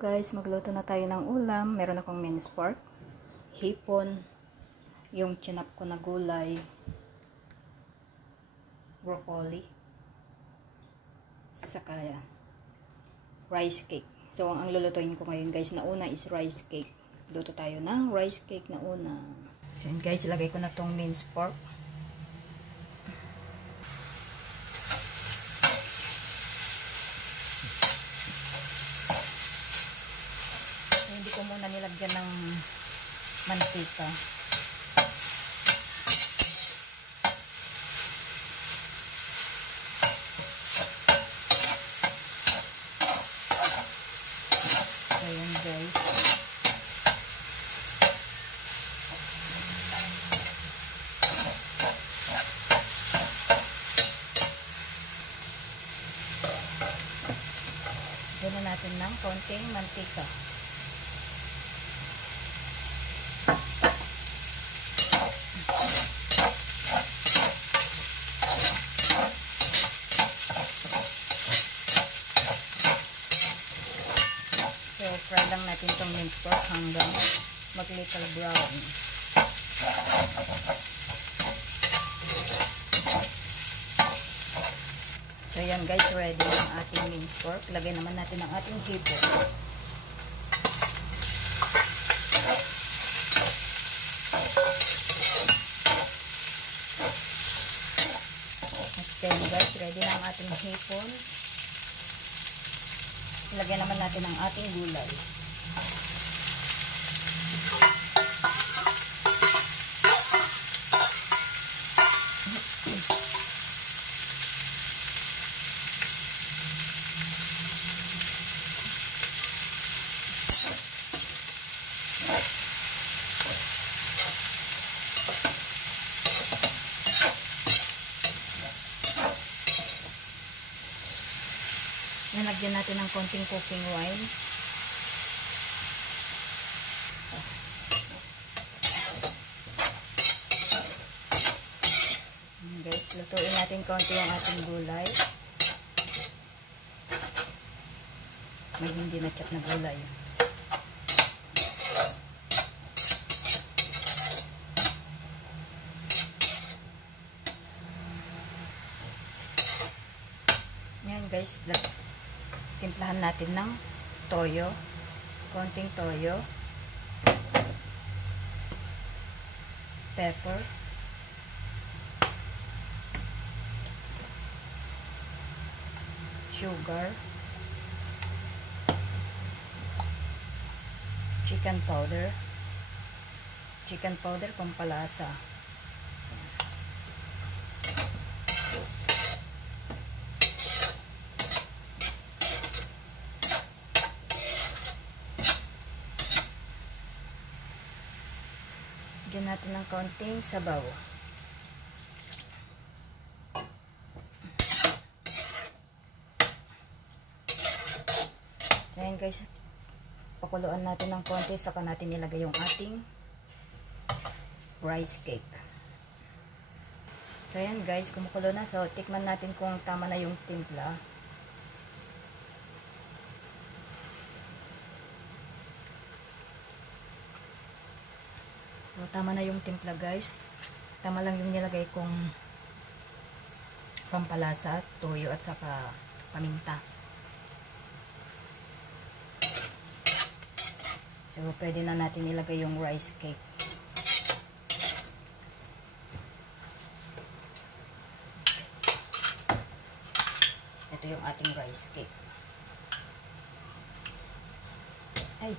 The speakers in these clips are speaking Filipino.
Guys, magluto na tayo ng ulam. Meron akong minced pork, hipon, yung chinap ko na gulay, broccoli, saka rice cake. So, ang lulutuin ko ngayon guys na una is rice cake. Luto tayo ng rice cake na una. Ayan guys, ilagay ko na tong minced pork. Hindi ko muna nilagyan ng mantika. Ayan guys. Lagyan natin ng konting mantika. So, fry lang natin itong minced pork hanggang mag-little brown. So, yan guys, ready ang ating minced pork. Lagyan naman natin ang ating hipon. Okay guys, ready na ang ating hipon. Ilagyan naman natin ang ating gulay. Nalagyan natin ng konting cooking oil. Guys, lutuin natin konti yung ating gulay. May hindi na-chop na gulay. Yan guys, timplahan natin ng toyo, konting toyo, pepper, sugar, chicken powder pampalasa. Lagyan natin ng konting sabaw. Ayan guys, pakuluan natin ng konti, saka natin nilagay yung ating rice cake. So ayan guys, kumukulo na. So tikman natin kung tama na yung timpla. So, tama na yung timpla guys. Tama lang yung nilagay kong pampalasa, toyo at saka paminta. So pwede na natin ilagay yung rice cake. Ito yung ating rice cake. Ay!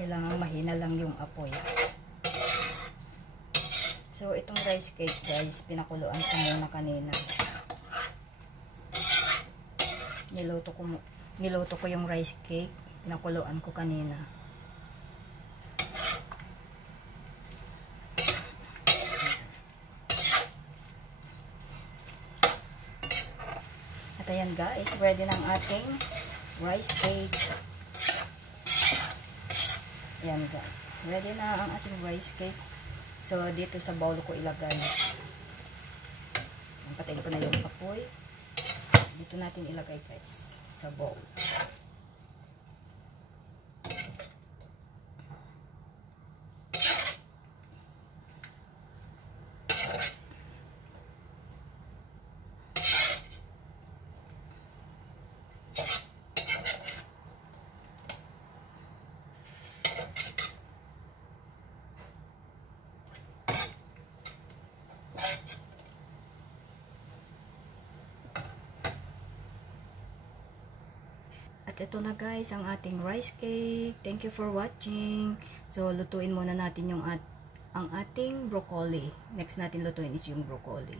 Kailangan mahina lang yung apoy. So, itong rice cake guys, pinakuluan ko muna kanina. Niluto ko yung rice cake. Pinakuluan ko kanina. ayan guys, ready na ang ating rice cake. Ayan guys, ready na ang ating rice cake. So, dito sa bowl ko ilagay. Patayin ko na yung apoy. Dito natin ilagay guys, sa bowl. At ito na guys, ang ating rice cake. Thank you for watching. So, lutuin muna natin yung ang ating broccoli. Next natin lutuin is yung broccoli.